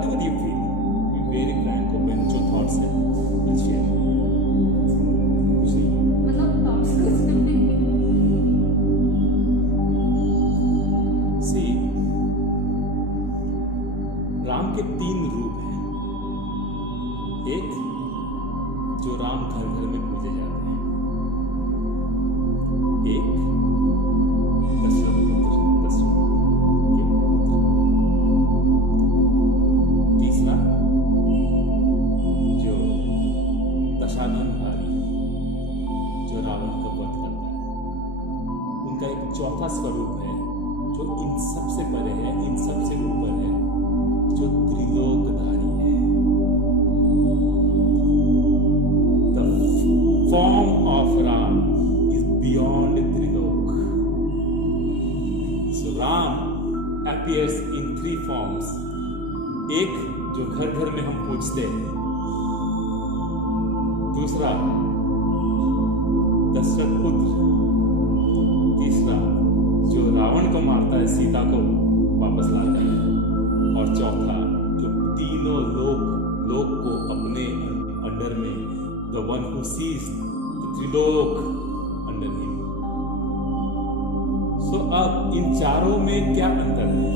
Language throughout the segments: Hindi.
whatever you feel, be very frank, open, जो thoughts है, please share. कुछ नहीं. मतलब thoughts कुछ नहीं. See, राम के 3 रूप हैं. एक जो राम घर घर में पूजे जाते हैं. एक दशरथ के पुत्र. तीसरा जो दशाननधारी, जो रावण का वध करता है. उनका एक चौथा स्वरूप है जो इन सब से परे है, इन सब से ऊपर है, जो त्रिलोकधारी है. The form of Ram is beyond Trilok. So Ram appears in 3 forms. एक जो घर घर में हम पूजते हैं. दूसरा दशरथ पुत्र. तीसरा जो रावण को मारता है, सीता को वापस लाता है. और चौथा जो तीनों लोक को अपने अंडर में, the one who sees the Trilok under him. So अब इन चारों में क्या अंतर है?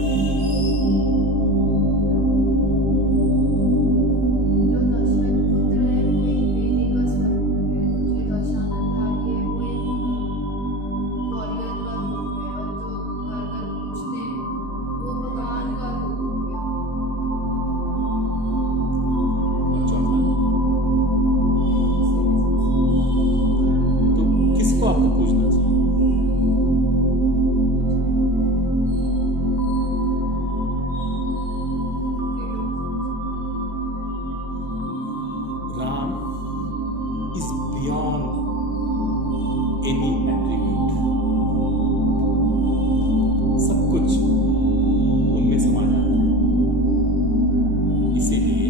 जो दशरथ पुत्र है वो एक बेटे का स्वरूप है, जो दशाननधारी है वो एक वॉरियर का रूप है, और जो घर घर पूजते हैं वो भगवान का रूप हो गया. और चौथा तो किसको आपको पूछना चाहिए? Ram is beyond any attribute. सब कुछ उनमें समा जाता है. इसीलिए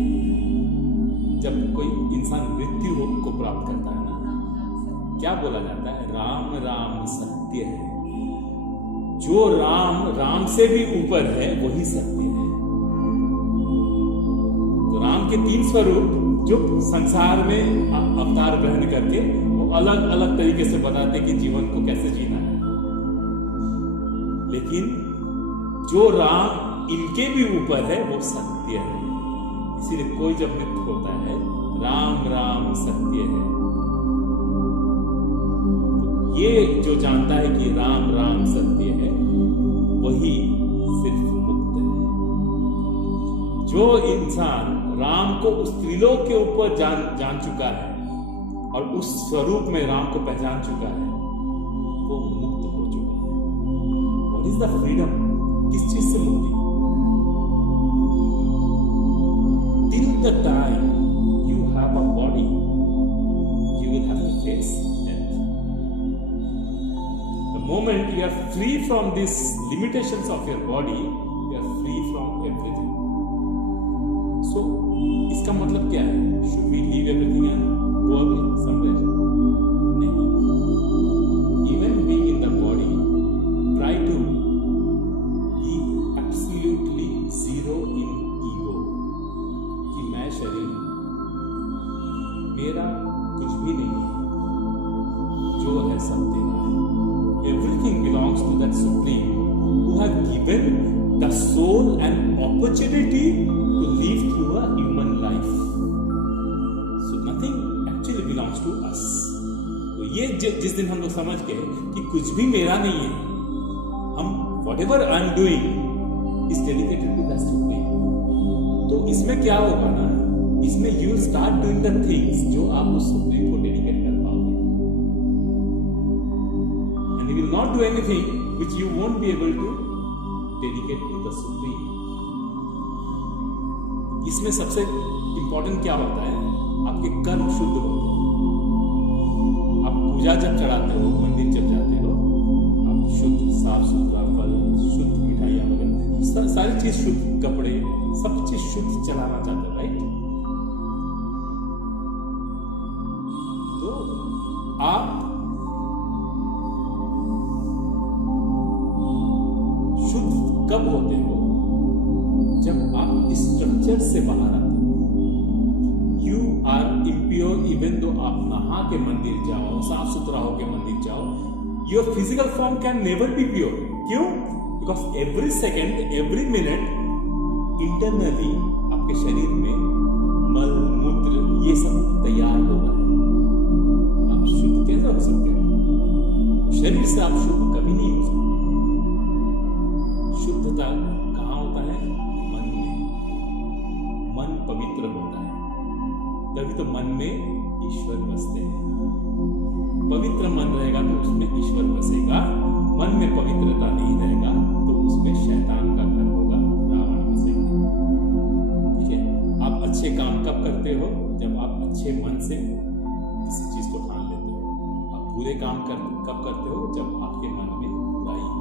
जब कोई इंसान मृत्यु को प्राप्त करता है ना, क्या बोला जाता है? राम राम सत्य है. जो राम से भी ऊपर है वही सत्य है. तो राम के 3 स्वरूप जो संसार में अवतार ग्रहण करके वो अलग अलग तरीके से बताते कि जीवन को कैसे जीना है. लेकिन जो राम इनके भी ऊपर है वो सत्य है. इसीलिए कोई जब मृत्यु होता है, राम राम सत्य है. तो ये जो जानता है कि राम राम सत्य है वही सिर्फ मुक्त है. जो इंसान राम को उस त्रिलोक के ऊपर जान चुका है और उस स्वरूप में राम को पहचान चुका है, वो मुक्त हो चुका है. What is the freedom? किस चीज से मुक्ति? Till the time you have a body, you will have to face death. The moment you are free from this limitations of your body, you are free from everything. So, इसका मतलब क्या है? Should we leave everything and go away somewhere? नहीं. Even being in the body, try to be absolutely zero in ego. कि मैं शरीर, मेरा कुछ भी नहीं है, जो है सब तेरा है. Everything belongs to that Supreme who have given the soul an opportunity to live through a human life. So nothing actually belongs to us. तो ये जिस दिन हम लोग समझ गए कि कुछ भी मेरा नहीं है, हम whatever I'm doing is dedicated to the Supreme. तो इसमें क्या होगा ना, इसमें you will start doing the things जो आप उस Supreme को dedicate कर पाओगे. And you will not do anything which you won't be able to dedicate to the Supreme. इसमें सबसे इंपॉर्टेंट क्या होता है? आपके कर्म शुद्ध होते हैं. आप पूजा जब चढ़ाते हो, मंदिर जब जाते हो, आप शुद्ध, साफ सुथरा फल, शुद्ध मिठाइयाँ वगैरह, सारी चीज शुद्ध, कपड़े, सब चीज शुद्ध चलाना चाहते हो, राइट? तो आप शुद्ध कब होते हो? जब आप स्ट्रक्चर से बाहर आते हो। You are impure even though आप नहा के मंदिर जाओ, साफ सुथरा होके मंदिर जाओ, your physical form can never be pure. क्यों? Because every second, every minute internally आपके शरीर में मल मूत्र ये सब तैयार हो रहा है। आप शुद्ध कैसे हो सकते हो? शरीर से आप शुद्ध कभी नहीं हो सकते। शुद्धता कहाँ होता है? मन में। मन पवित्र होता है, तभी तो मन में ईश्वर बसते हैं। पवित्र मन रहेगा तो उसमें ईश्वर बसेगा। मन में पवित्रता नहीं रहेगा तो उसमें शैतान का घर होगा, रावण बसेगा। ठीक है? आप अच्छे काम कब करते हो? जब आप अच्छे मन से किसी चीज को ठान लेते हो। आप बुरे काम कब करते हो? जब आपके मन में बुराई हो।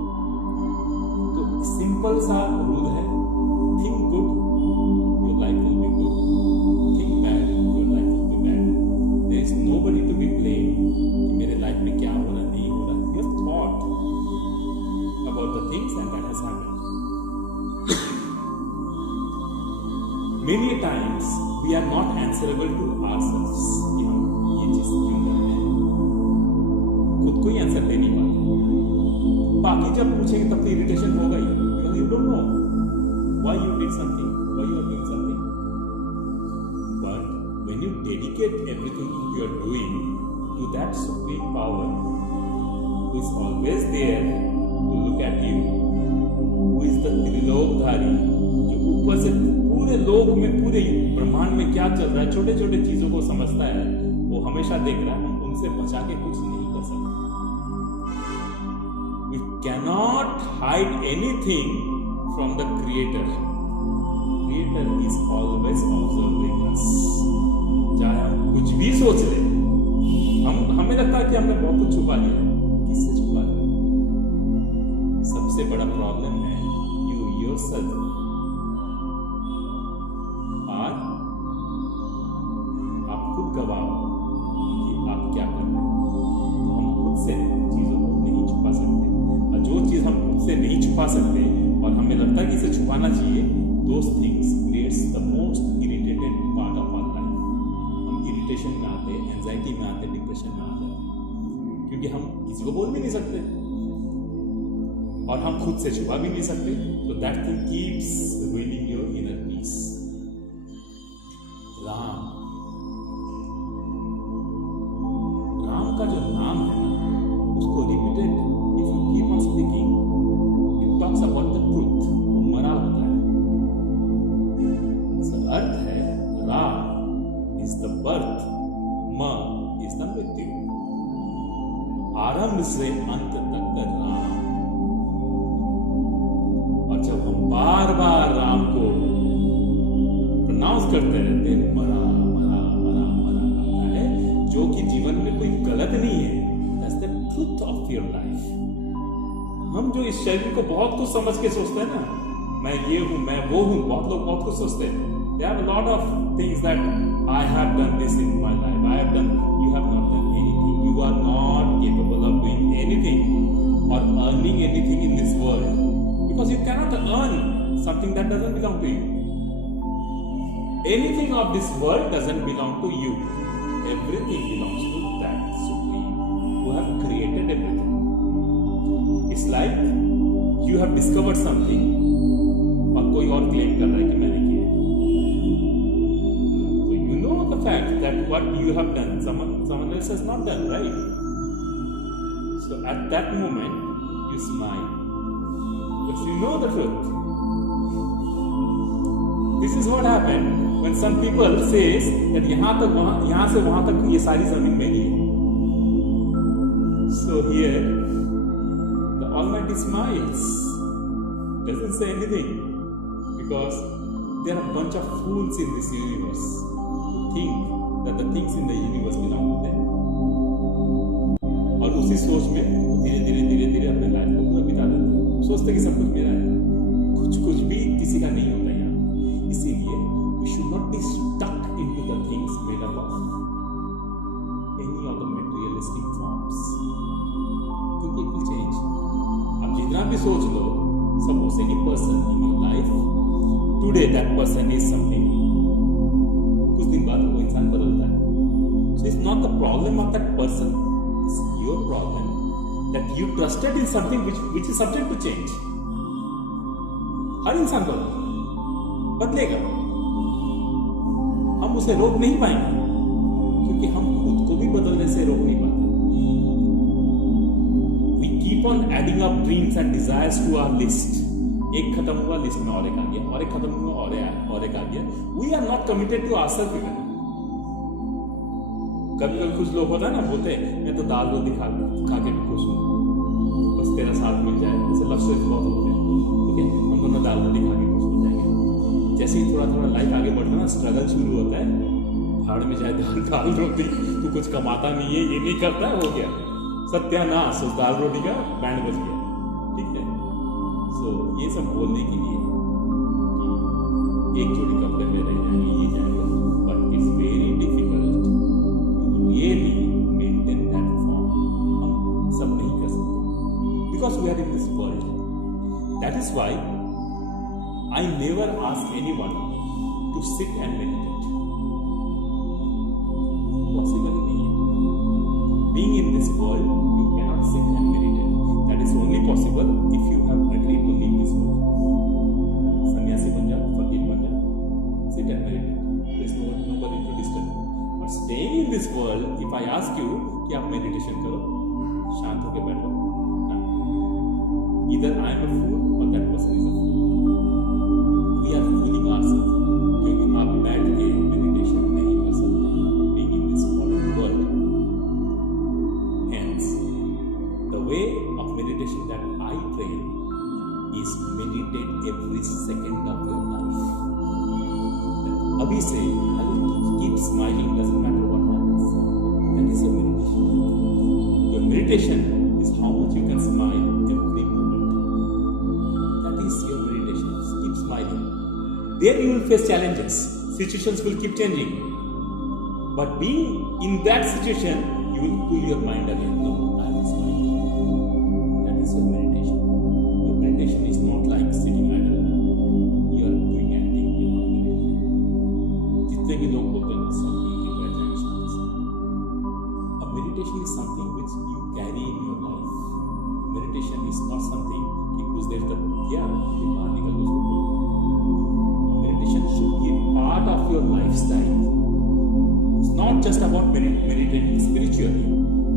तो सिंपल सा रूल है, think good, your life will be good. Think bad, your life will be bad. There is nobody to be blame कि मेरे लाइफ में क्या हो रहा नहीं हो रहा। Your thought about the things and that has happened. Many times we are not answerable to ourselves कि हम ये चीज क्यों कर रहे हैं, खुद को ही आंसर दे नहीं पाते। बाकी जब पूछेंगे तब तो इरिटेशन होगा ही, because you don't know why you did something, why you are doing something. But when you dedicate everything you are doing to that supreme power who is always there to look at you, who is the त्रिलोकधारी, जो ऊपर से पूरे लोक में, पूरे ब्रह्मांड में क्या चल रहा है, छोटे छोटे चीजों को समझता है, वो हमेशा देख रहा है। हम उनसे बचा के कुछ नहीं कर सकते। We cannot hide anything from the Creator. Creator is always observing us. चाहे हम कुछ भी सोच ले, हमें लगता है कि हमने बहुत कुछ छुपा लिया है। किससे छुपा लिया? सबसे बड़ा प्रॉब्लम है you yourself और आप खुद गवाह हो कि आप क्या कर रहे हो। हम खुद से चीजों को नहीं छुपा सकते, और जो चीज हम खुद से नहीं छुपा सकते और हमें लगता है कि इसे छुपाना चाहिए, those things creates the most irritated part of our life. हम इरिटेशन में आते, एंजाइटी में आते, डिप्रेशन में आते, क्योंकि हम किसी को बोल भी नहीं सकते और हम खुद से छुपा भी नहीं सकते। तो that thing keeps ruining your inner peace. Ram का जो नाम है ना, उसको repeated if you keep on speaking, it talks about the truth. वो मरा होता है। इसका अर्थ है रा इज द बर्थ, म इज द मृत्यु। आरंभ से अंत तक का राम। और जब हम बार बार राम को प्रोनाउंस करते रहते हैं, मरा मरा मरा मरा आता है, जो कि जीवन में कोई गलत नहीं है। That's the truth of your life. हम जो इस शरीर को बहुत कुछ समझ के सोचते हैं ना, मैं ये हूं, मैं वो हूं, बहुत लोग बहुत कुछ सोचते हैं। There are a lot of things that I have done this in my life, I have done, you have not done anything. You are not capable of doing anything or earning anything in this world, because you cannot earn something that doesn't belong to you. Anything of this world doesn't belong to you. Everything belongs to that Supreme who have created everything. It's like you have discovered something और कोई और क्लेम कर रहा है कि मैंने किया है। So you know the fact that what you have done, someone else has not done, right? So at that moment you smile because you know the truth. This is what happened when some people says that यहाँ से वहां तक ये सारी जमीन मेरी है। So here the Almighty smiles, doesn't say anything, because there are a bunch of fools in this universe who think that the things in the universe belong to them. और उसी सोच में धीरे धीरे अपने लाइफ को पूरा बिता देते हैं, सोचते कि सब कुछ मेरा है। कुछ भी किसी का नहीं होता यार। इसीलिए we should not be stuck into the things made up of any of the materialistic forms, क्योंकि it will change. आप जितना भी सोच लो, suppose any person in your life today that person is something, कुछ दिन बाद वो इंसान बदलता है. So it's not the problem of that person, it's your problem that you trusted in something which is subject to change. हर इंसान बदलेगा, हम उसे रोक नहीं पाएंगे क्योंकि हम खुद को भी बदलने से रोक नहीं पाते. We keep on adding up dreams and desires to our list. एक खत्म हुआ, लिस्ट में और एक आ गया, और एक खत्म हुआ, और एक आ गया. We are not committed to ourselves even. कभी कुछ लोग होता है ना, बोलते हैं मैं तो दाल रोटी खा के भी खुश हूँ, बस तेरा साथ मिल जाए. जैसे लव स्टोरीज बहुत होते हैं, ठीक है, हम दोनों दाल रोटी खा के खुश हो जाएंगे. जैसे ही थोड़ा थोड़ा लाइफ आगे बढ़ता है ना, स्ट्रगल शुरू होता है. भाड़ में जाए दाल रोटी, तू कुछ कमाता नहीं है, ये नहीं करता है, हो गया सत्यानाश, उस दाल रोटी का बैंड बज गया. ठीक है. सो ये सब बोलने के लिए कि एक जोड़ी कपड़े में रह जाएंगे, ये जाएगा, but it's very difficult to really maintain that form. हम सब नहीं कर सकते because we are in this world. That is why I never ask anyone to sit and meditate. Possible ही नहीं है. Being in this world, you cannot sit and meditate. That is only possible if you have agreed to leave this world. Sannyasi ban jao, fakir ban jao, sit and meditate. There is nobody to disturb. But staying in this world, if I ask you कि आप meditation करो, शांत होके बैठो, either I am a fool or that person is a fool. We are fooling ourselves क्योंकि आप बैठ के meditation नहीं कर सकते. Being in this modern world. The way of meditation that I train is meditate every second of your life. Abhi se I will keep smiling, doesn't matter what happens. That is your meditation. Your meditation is how much you can smile every moment. That is your meditation. Keep smiling. There you will face challenges. Situations will keep changing. But being in that situation, you will pull your mind again. No, I will smile. That is your meditation. Your meditation is not like sitting idle. You are doing anything. You are not meditating. जितने भी लोग बोलते हैं सब मिलके बैठ जाएंगे शांति से. A meditation is something which you carry in your life. Meditation is not something कि कुछ देर तक किया फिर बाहर निकल के उसको बोलो. Meditation should be a part of your lifestyle. It's not just about meditating spiritually.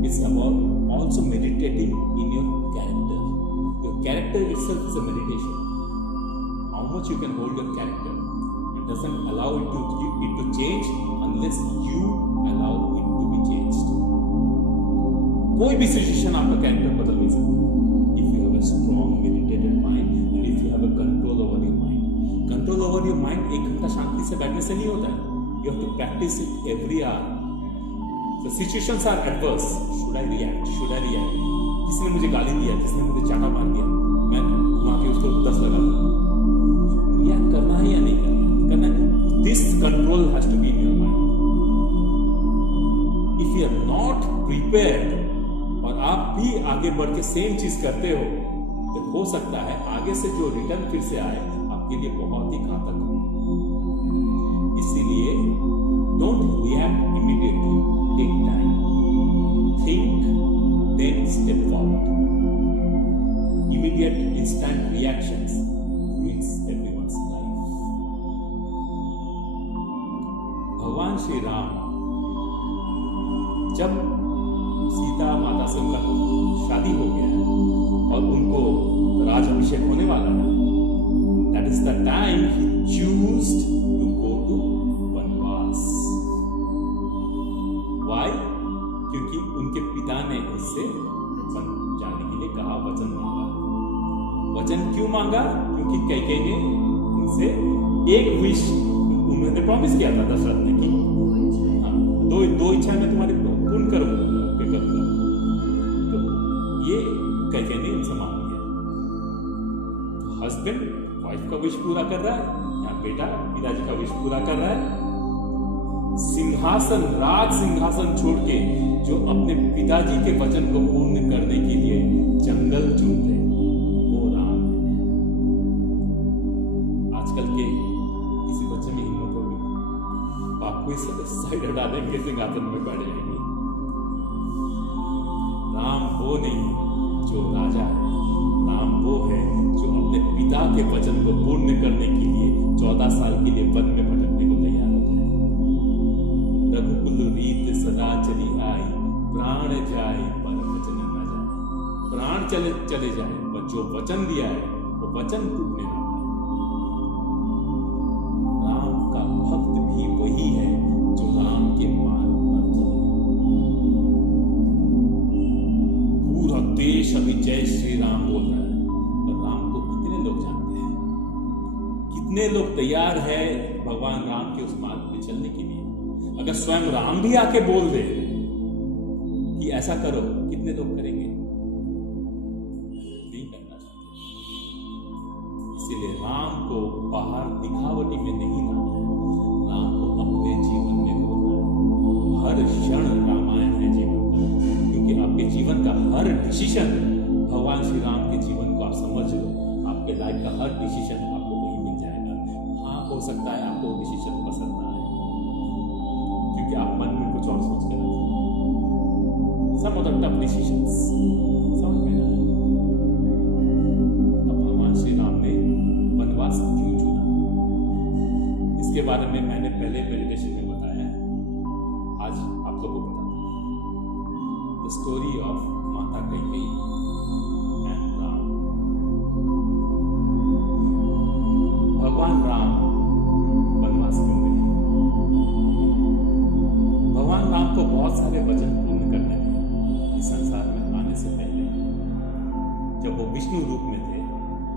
It's about also meditating in your character. Your character itself is a meditation. How much you can hold your character. It doesn't allow it to change unless you allow it to be changed. कोई भी सिचुएशन आपका कैरेक्टर बदल नहीं सकता. If you have a strong meditated mind and if you have a control over your mind. Control over your mind एक घंटा शांति से बैठने से नहीं होता है. You have to practice it every hour. The situations are adverse. Should I react? Should I react? किसने मुझे गाली दिया, किसने मुझे चाटा मार दिया, मैं घुमा के उसको 10 लगा दूं. React करना है या नहीं करना है? This control has to be in your mind. If you are not prepared और आप भी आगे बढ़ के सेम चीज करते हो, तो हो सकता है आगे से जो रिटर्न फिर से आए आपके लिए बहुत ही घातक हो. इसीलिए don't react immediately. Take time. Think, then step forward. Immediate, instant reactions ruins everyone's life. भगवान श्री राम जब सीता माता से उनका शादी हो गया और उनको राजाभिषेक होने वाला है, that is the time he chose to go to वनवास. Why? क्योंकि उनके पिता ने उससे वन जाने के लिए कहा, वचन मांगा. वचन क्यों मांगा? क्योंकि कैकेयी ने उनसे एक विश उन्होंने प्रॉमिस किया था दशरथ ने कि दो इच्छाएं मैं तुम्हारी पूर्ण करूंगा. तो ये कैकेयी ने उनसे मांग लिया. हस्बैंड वाइफ का विश पूरा कर रहा है या बेटा पिताजी का विश पूरा कर रहा है. सिंहासन, राज सिंहासन छोड़ के जो अपने पिताजी के वचन को पूर्ण करने के लिए जंगल चुनते वो राम है. आजकल के आपको इस साइड हटा देंगे, सिंहासन में बैठ जाएंगे। राम वो नहीं जो राजा है, राम वो है जो अपने पिता के वचन को पूर्ण करने के लिए 14 साल के लिए वन में भटकने को तैयार हो जाए। रघुकुल रीत सदा चली आई, प्राण जाए पर वचन न जाए। प्राण चले जाए पर जो वचन दिया है वो वचन टूटने ना पाए। राम का भक्त भी वही है जो राम के मार्ग पर चले। पूरा देश अभी जय श्री राम बोल रहा है, पर राम को कितने लोग जानते हैं? कितने लोग तैयार है भगवान राम के उस मार्ग पे चलने के लिए? अगर स्वयं राम भी आके बोल दे कि ऐसा करो, कितने लोग करेंगे? नहीं करना चाहते। इसीलिए राम को बाहर दिखावटी में नहीं लाना है, राम को अपने जीवन में बोलना है। हर क्षण रामायण है जीवन का, क्योंकि आपके जीवन का हर डिसीजन भगवान श्री राम के जीवन को आप समझ लो, आपके लाइफ का हर डिसीजन आपको वही मिल जाएगा। हाँ, हो सकता है आपको वो डिसीजन पसंद ना आए, क्योंकि आप मन में कुछ और सोच कर रखे। Some of the tough decisions समझ में आए। अब भगवान श्री राम ने वनवास क्यों चुना, इसके बारे में मैंने पहले मेडिटेशन में बताया है, आज आप लोगों को बताता हूँ। द स्टोरी ऑफ माता कैकेयी एंड राम। भगवान राम वनवास क्यों गए? भगवान राम को बहुत सारे वचन पूर्ण करने थे इस संसार में आने से पहले। जब वो विष्णु रूप में थे,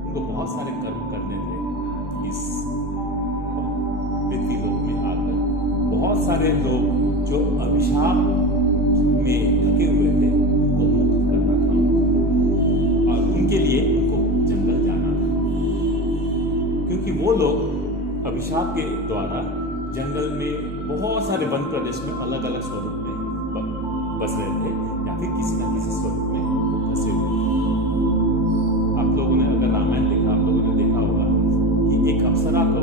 उनको बहुत सारे कर्म करने थे इस पृथ्वी लोक में आकर। बहुत सारे लोग जो अभिशाप में ढके हुए थे, उनको मुक्त करना था, और उनके लिए उनको जंगल जाना था, क्योंकि वो लोग अभिशाप के द्वारा जंगल में बहुत सारे वन प्रदेश में अलग अलग स्वरूप में बस रहे थे, या फिर किसी न किसी स्वरूप में वो फंसे हुए थे। आप लोगों ने अगर रामायण देखा, आप लोगों ने देखा होगा कि एक अप्सरा को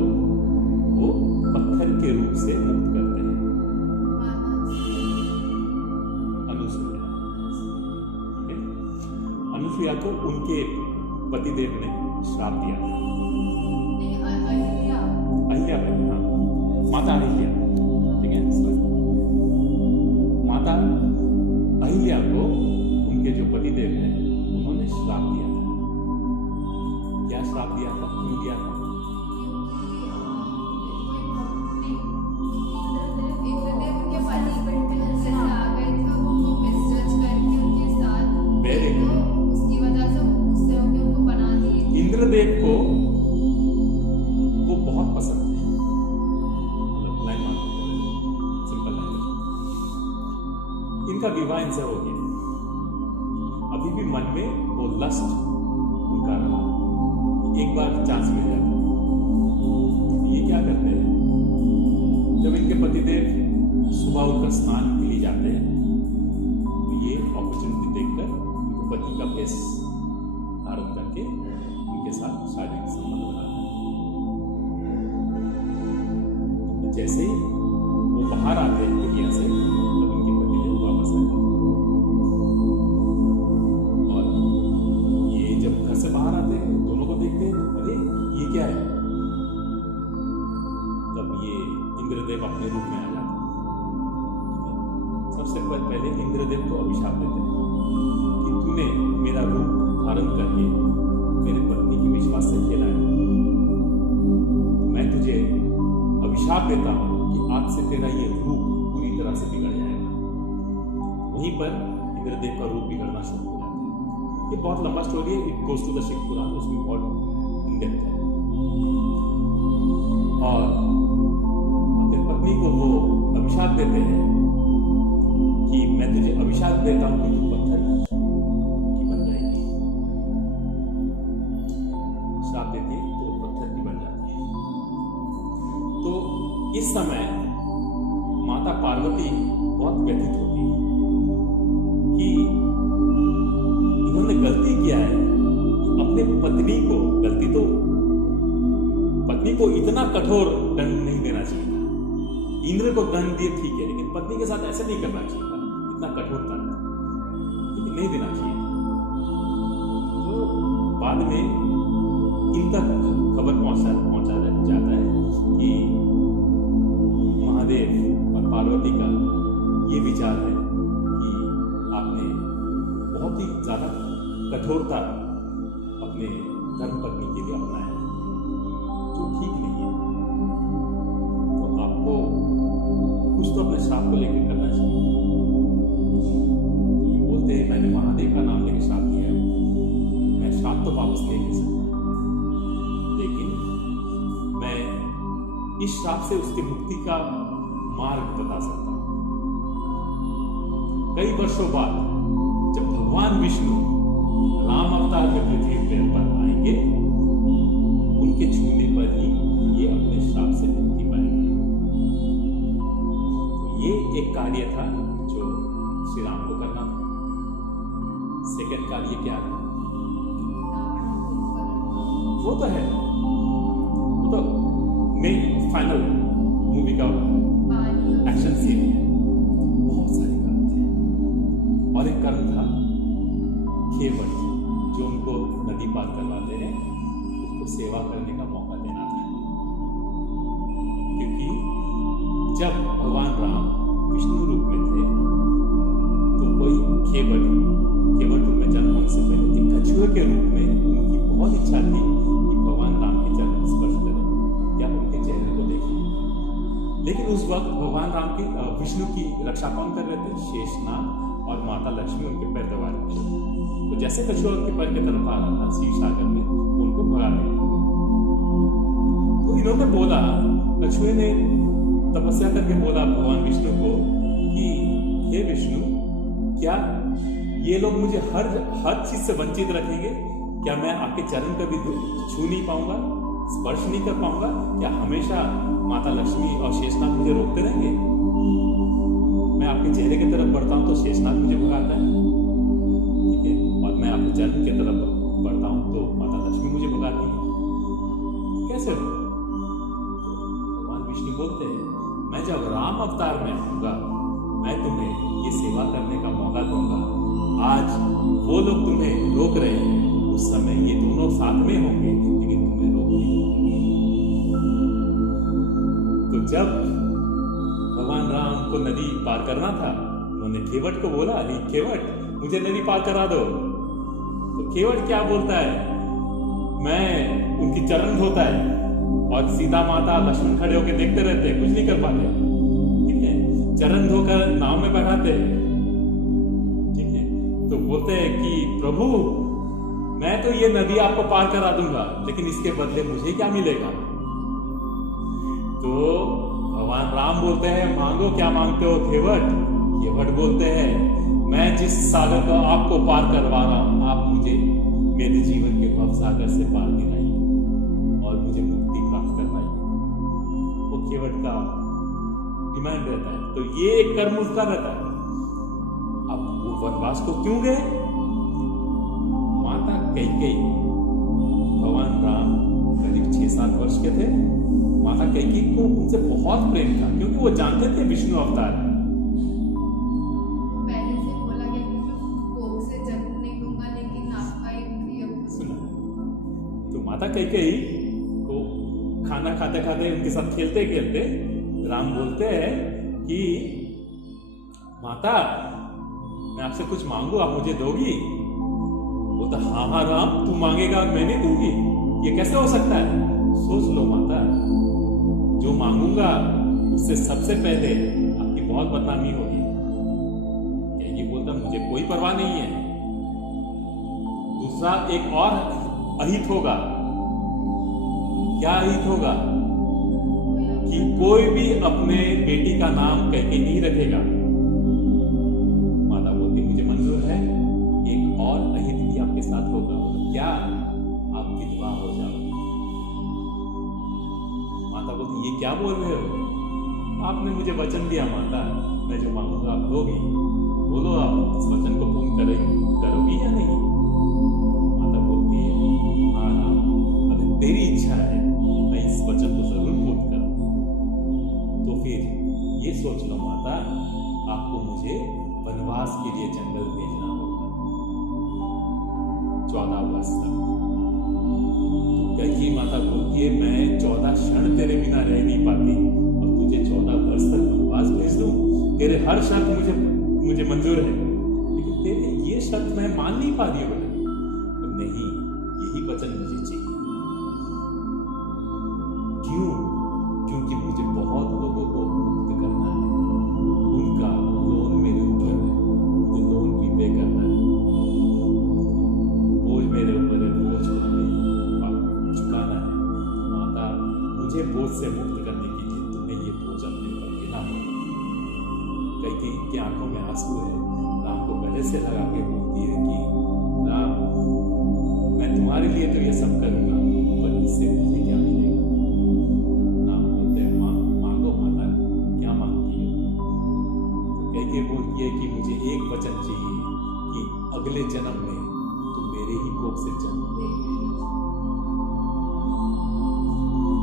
वो पत्थर के रूप से मुक्त करते हैं, अनुसुईया। अनुसुईया को उनके पतिदेव ने श्राप दिया था। अहिल्या, हाँ, माता अहिल्या, ठीक है। माता अहिल्या को उनके जो पतिदेव हैं उन्होंने श्राप दिया था। क्या श्राप दिया था, क्यों दिया था? Very good. उसकी वजह से उससे उनको बना दिए। इंद्रदेव को वो बहुत पसंद है, लाइन मानो, सिंपल लैंग्वेज। इनका विवाह इनसे हो गया, अभी भी मन में वो लस्ट उनका रहा, एक बार चांस मिल जाता। ये क्या करते हैं, जब इनके पतिदेव सुबह उठकर स्नान के लिए जाते हैं, तो ये अपॉर्चुनिटी देखकर उनको पति का भेष धारण करके उनके साथ शारीरिक संबंध बनाते हैं। जैसे ही वो बाहर आते हैं दुनिया से, तब उनके पतिदेव वापस आ जाते हैं। और ये जब घर से बाहर आते हैं, दोनों को देखते हैं, तो अरे ये क्या है? तब ये इंद्रदेव अपने रूप में आ जाते हैं। सबसे पहले इंद्रदेव को अभिशाप देते हैं कि तूने मेरा रूप धारण करके मेरे पत्नी की विश्वास से खेला है, मैं तुझे अभिशाप देता हूं कि आज से तेरा ये रूप पूरी तरह से बिगड़ जाएगा। वहीं पर इंद्रदेव का रूप बिगड़ना शुरू हो जाता है। ये बहुत लंबा स्टोरी है, it goes to the Shiva Purana, उसमें बहुत इन डेप्थ है। और अपनी पत्नी को वो अभिशाप देते हैं कि मैं तुझे अभिशाप देता हूं कि तू पत्थर की बन जाएगी। श्राप देती है तो पत्थर की बन जाती है। तो इस समय माता पार्वती बहुत व्यथित होती है कि इन्होंने गलती किया है, अपने पत्नी को, गलती तो पत्नी को इतना कठोर दंड नहीं देना चाहिए था, इंद्र को दंड दिए ठीक है, लेकिन पत्नी के साथ ऐसा नहीं करना चाहिए था, इतना कठोरता लेकिन नहीं देना चाहिए था। तो बाद में इन तक खबर पहुंचा जाता है कि महादेव और पार्वती का ये विचार है कि आपने बहुत ही ज्यादा कठोरता अपने धर्म पत्नी के लिए अपनाया है, जो ठीक नहीं है। तो आपको कुछ तो अपने श्राप को लेकर करना चाहिए। तो ये बोलते हैं मैंने महादेव का नाम लेकर श्राप दिया है, मैं श्राप तो वापस नहीं ले सकता, लेकिन मैं इस श्राप से उसकी मुक्ति का मार्ग बता सकता हूं। कई वर्षों बाद जब भगवान विष्णु राम अवतार में पृथ्वी पर आएंगे, उनके छूने पर ही ये अपने श्राप से मुक्ति पाएंगे। तो ये एक कार्य था जो श्री राम को करना था। सेकंड कार्य क्या था? वो तो है, वो तो मेन फाइनल मूवी का एक्शन सीन है। बहुत सारे कर्म थे और एक कर्म था खेवट, जो उनको नदी पार करवाते हैं, उसको सेवा करने का मौका देना था। क्योंकि जब भगवान राम विष्णु रूप में थे तो कोई खेवट रूप में जन्म होने से पहले एक कछुए के रूप में उनकी बहुत इच्छा थी कि भगवान राम के चरण स्पर्श करें या उनके चेहरे को देखें। लेकिन उस वक्त भगवान राम की विष्णु की रक्षा कौन कर रहे थे? शेषनाग और माता लक्ष्मी उनके पैर दबा रहे थे। तो जैसे कछुआ उनके पैर की तरफ आ रहा था शिव सागर में, उनको भगा दिया। तो इन्होंने बोला, कछुए ने तपस्या करके बोला भगवान विष्णु को कि हे विष्णु, क्या ये लोग मुझे हर चीज से वंचित रखेंगे? क्या मैं आपके चरण कभी छू नहीं पाऊंगा, स्पर्श नहीं कर पाऊंगा? क्या हमेशा माता लक्ष्मी और शेषनाग मुझे रोकते रहेंगे? मैं आपके चेहरे की तरफ बढ़ता हूं तो शेषनाग मुझे भगाता है, ठीक है, और मैं आपके चरण की तरफ बढ़ता हूं तो माता लक्ष्मी मुझे भगाती है। कैसे हो? भगवान विष्णु बोलते हैं, मैं जब राम अवतार में आऊंगा, मैं तुम्हें ये सेवा करने का मौका दूंगा। आज वो लोग तुम्हें रोक रहे हैं, उस समय ये दोनों साथ में होंगे, लेकिन तुम्हें रोक नहीं पाएंगे। तो जब भगवान राम को नदी पार करना था, उन्होंने खेवट को बोला, अरे खेवट, मुझे नदी पार करा दो। तो खेवट क्या बोलता है? मैं उनकी चरण धोता है और सीता माता लक्ष्मण खड़े होकर देखते रहते हैं, कुछ नहीं कर पाते, ठीक है, चरण धोकर नाव में बैठाते हैं, ठीक है। तो बोलते हैं कि प्रभु, मैं तो ये नदी आपको पार करा दूंगा, लेकिन इसके बदले मुझे क्या मिलेगा? तो भगवान राम बोलते हैं, मांगो, क्या मांगते हो खेवट? खेवट बोलते हैं, मैं जिस सागर को आपको पार करवा रहा हूं, आप मुझे मेरे जीवन के भव सागर से पार दिलाइए और मुझे मुक्ति प्राप्त करवाइए। वो खेवट का डिमांड रहता है। तो ये एक कर्म उसका रहता है। अब वो वनवास को क्यों गए? माता कैकेयी, भगवान राम करीब 6-7 वर्ष के थे। माता कैकेयी को उनसे बहुत प्रेम था, क्योंकि वो जानते थे विष्णु अवतार है। पहले से बोला गया कि मैं कोख से जन्म नहीं दूंगा, लेकिन आपका एक सुना। तो माता कैकेयी को खाना खाते खाते उनके साथ खेलते खेलते राम बोलते हैं कि माता, मैं आपसे कुछ मांगू, आप मुझे दोगी? वो तो हाँ राम, तू मांगेगा मैं नहीं दूंगी, ये कैसे हो सकता है? सोच लो माता, जो मांगूंगा उससे सबसे पहले आपकी बहुत बदनामी होगी। ये बोलता, मुझे कोई परवाह नहीं है। दूसरा एक और अहित होगा। क्या अहित होगा? कि कोई भी अपने बेटी का नाम कैकेयी नहीं रखेगा। माता बोलती, मुझे मंजूर है, एक और अहित भी आपके साथ होगा। क्या? आप विधवा हो जाओगे। माता बोलती, ये क्या बोल रहे हो? आपने मुझे वचन दिया माता, मैं जो मांगूंगा आप दोगी। बोलो, आप इस वचन को पूर्ण करोगी या नहीं? माता बोलती है, हाँ हाँ, अगर तेरी इच्छा है मैं इस वचन को जरूर पूर्ण करूंगी। तो फिर वनवास के लिए जंगल भेजना होगा 14 वर्ष तक। तो कैकेयी माता बोलती है मैं 14 क्षण तेरे बिना रह नहीं पाती, अब तुझे 14 वर्ष तक वनवास भेज दूं? तेरे हर शर्त मुझे मंजूर है, लेकिन तेरे ये शर्त मैं मान नहीं पा रही हूँ बेटा। तो नहीं, यही वचन मुझे चाहिए। क्यों? क्योंकि मुझे बहुत लोगों को मुक्त करना है, उनका लोन मेरे ऊपर है, मुझे लोन भी पे करना है, बोझ मेरे ऊपर है, बोझ हमें चुकाना है। माता मुझे बोझ से मुक्त करने के लिए तुम्हें ये बोझ अपने ऊपर लेना होगा। कैकेयी की आंखों में आंसू है, राम को गले से लगा के बोलती है कि राम मैं तुम्हारे लिए तो ये सब करूंगा, पर इससे मुझे क्या मिलेगा? राम बोलते हैं मांगो माता, क्या मांगती हो? तो कैकेयी बोलती है कि मुझे एक वचन चाहिए कि अगले जन्म में तुम मेरे ही कोख से जन्म लो।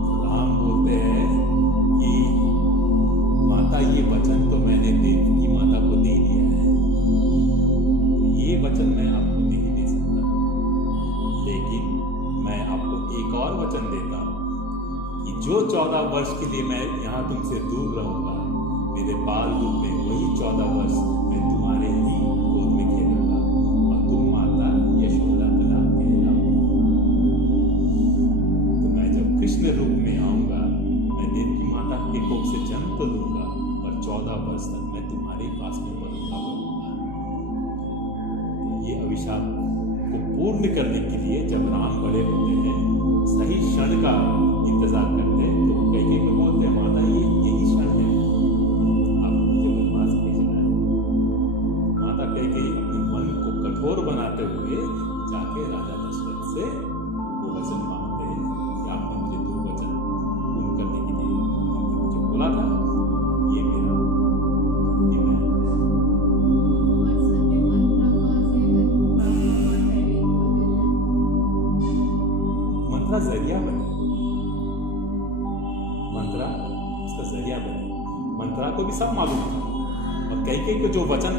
तो राम बोलते हैं कि माता ये वचन तो मैंने देवकी माता को दे दिया है, तो ये वचन मैं आपको नहीं दे सकता, लेकिन मैं आपको एक और वचन देता हूं कि जो 14 वर्ष के लिए मैं यहाँ तुमसे दूर रहूंगा, मेरे बाल रूप में वही 14 वर्ष मैं तुम्हारे ही गोद में खेलूंगा और तुम माता यशोदा कहलाओगी। तो मैं जब कृष्ण रूप में आऊंगा, मैं देवकी माता के कोख से जन्म तो लूंगा, पर 14 वर्ष तक मैं तुम्हारे ही पास में बनूंगा। ये अभिशाप को पूर्ण करने के लिए जब राम बड़े होते हैं, सही क्षण का इंतजार करते हैं, तो कैकेयी को बोलते हैं माता यही क्षण है, आप मुझे वनवास भेजना है। माता कैकेयी अपने मन को कठोर बनाते हुए जाके राजा दशरथ से वो वचन मांगते हैं कि आपने मुझे 2 वचन पूर्ण करने के लिए मुझे बोला था, ये मेरा मंत्रा जरिया बने, मंत्रा उसका जरिया बने। मंत्रा को भी सब मालूम था, और कैकेयी को जो वचन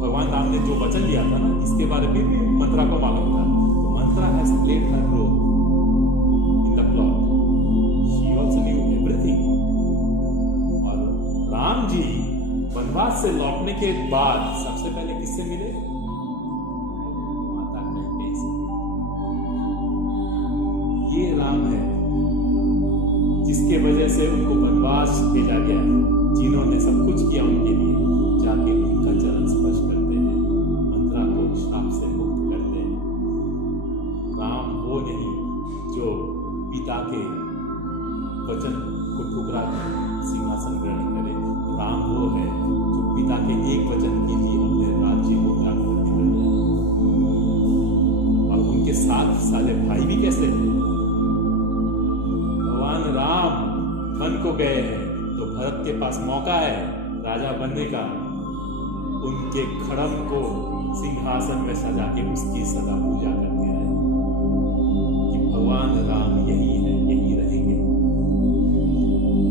भगवान राम ने जो वचन दिया था ना, इसके बारे में भी मंत्रा को मालूम था। तो Manthara has played her role in the plot, she also knew everything. और राम जी वनवास से लौटने के बाद सबसे पहले किससे मिले? माता कैकेयी से। ये राम है जिसके वजह से उनको वनवास भेजा गया, जिन्होंने सब कुछ किया उनके लिए, जाके उनका चरण स्पर्श करते हैं, मंत्रा को श्राप से मुक्त करते हैं। राम वो नहीं जो पिता के वचन को ठुकरा कर सिंहासन ग्रहण करे, राम वो है जो पिता के एक वचन के लिए अपने राज्य को त्याग करके रह जाए। और उनके साथ साले भाई भी कैसे हैं? भगवान राम वन को गए हैं, तो भरत के पास मौका है राजा बनने का, उनके खड़म को सिंहासन में सजा के उसकी सदा पूजा करते रहे कि भगवान राम यही है, यही रहेंगे।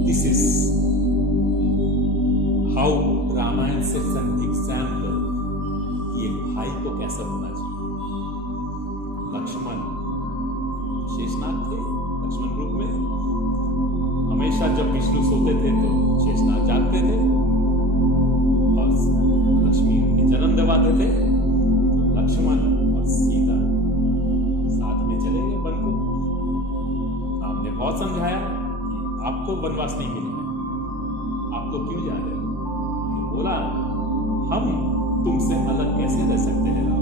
This is how Ramayan sets an example कि एक भाई को कैसा होना चाहिए। लक्ष्मण शेषनाग थे, लक्ष्मण ग्रुप में हमेशा जब विष्णु सोते थे तो शेषनाग जागते थे और लक्ष्मी उनके जन्म दिवाते थे। तो लक्ष्मण और सीता साथ में चले गए वन को। राम ने बहुत समझाया कि आपको वनवास नहीं मिलना है, आप तो क्यों जा रहे हो? तो बोला हम तुमसे अलग कैसे रह सकते हैं राम?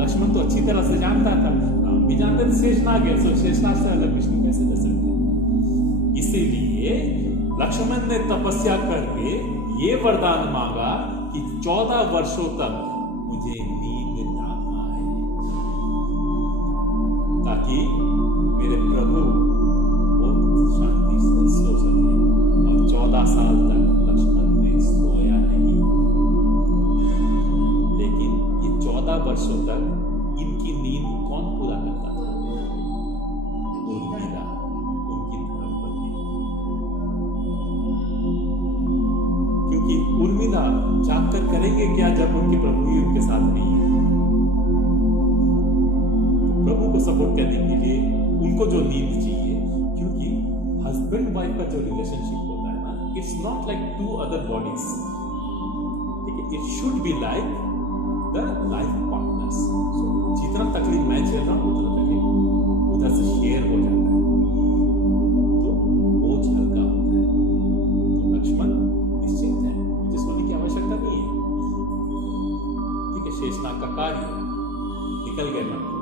लक्ष्मण तो अच्छी तरह से जानता था, राम भी जानते थे शेषनाग है, तो शेषनाग से अलग विष्णु कैसे रह सकते हैं? इसीलिए लक्ष्मण ने तपस्या करके ये वरदान मांगा कि 14 वर्षों तक मुझे नींद ना आए, ताकि मेरे प्रभु वो शांति से सो सके। और 14 साल तक लक्ष्मण ने सोया नहीं, लेकिन ये 14 वर्षों तक इनकी नींद कौन पूरा करता था? उर्मिला, उनकी धर्मपत्नी। क्योंकि उर्मिला कि प्रभु ही उनके साथ नहीं है। तो प्रभु को सपोर्ट करने के लिए उनको जो नींद चाहिए, क्योंकि हस्बैंड वाइफ का जो रिलेशनशिप होता है ना, it's not like two other bodies, ठीक है, it should be like the life partners. जितना तकलीफ मैं झेल रहा हूँ उतना तकलीफ उधर से शेयर हो जाता है, तो बोझ हल्का होता है। तो लक्ष्मण निश्चिंत है, मुझे सोने की आवश्यकता नहीं है, ठीक है। शेषनाग का कार्य निकल गया।